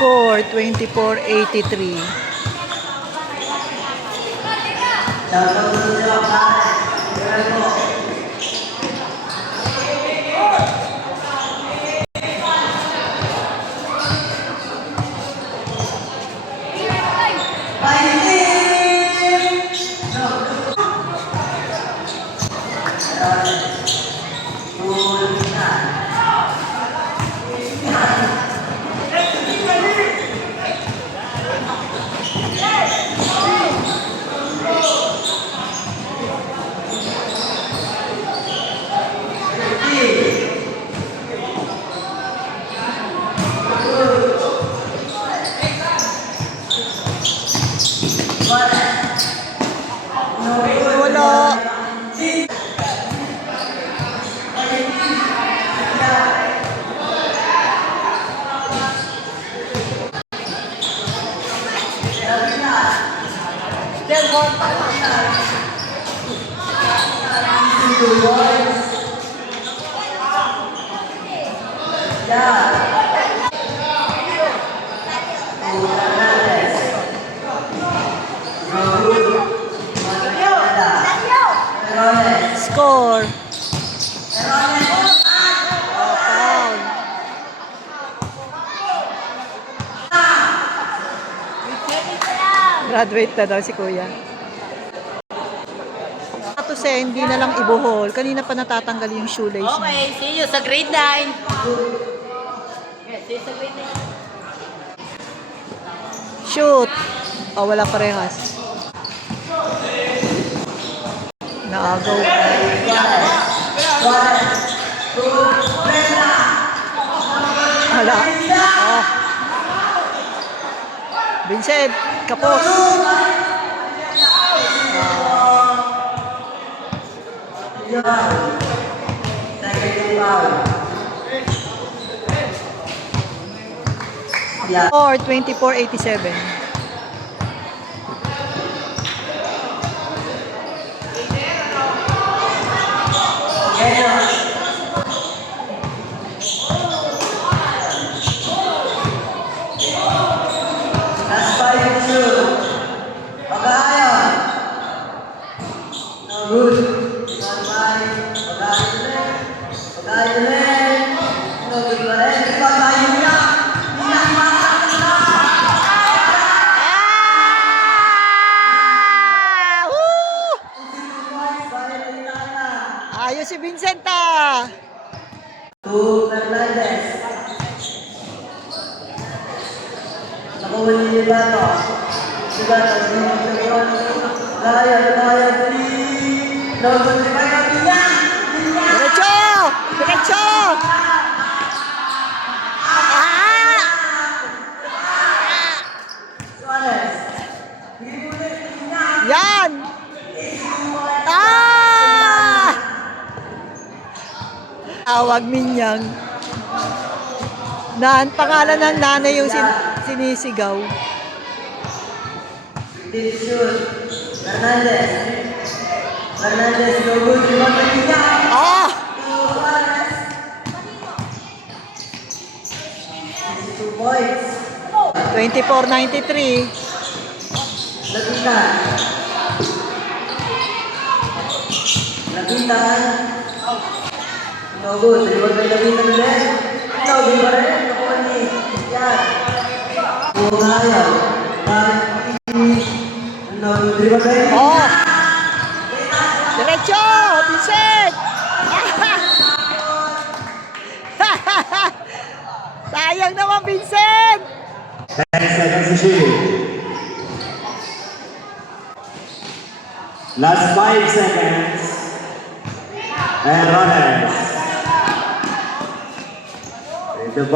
Score 24-83. Wala. Score. Foul. Graduate na daw si Kuya. Tapos hindi na lang ibuhol. Kanina pa natatanggal yung shoelace niya. Okay, see you sa grade 9. Yes, see you sa grade 9. Shoot. Oh, wala parehas. Naagaw. Wala. Oh. Vincent, kapos. Or 24-87. Ayos si Vincent ah. Diretso! Diretso! Yan! Tawag Minyang. Pangalan ng nanay yung sinisigaw. Oh! 24-93. No good. Ribot na labitan ulit. No, di ba rin? Nakuha ni. Yan. Ayaw. No, ribot na rin. Oh! Diretso! Vincent! Sayang naman, Vincent! 10 seconds to shoot. Last 5 seconds. And runners. The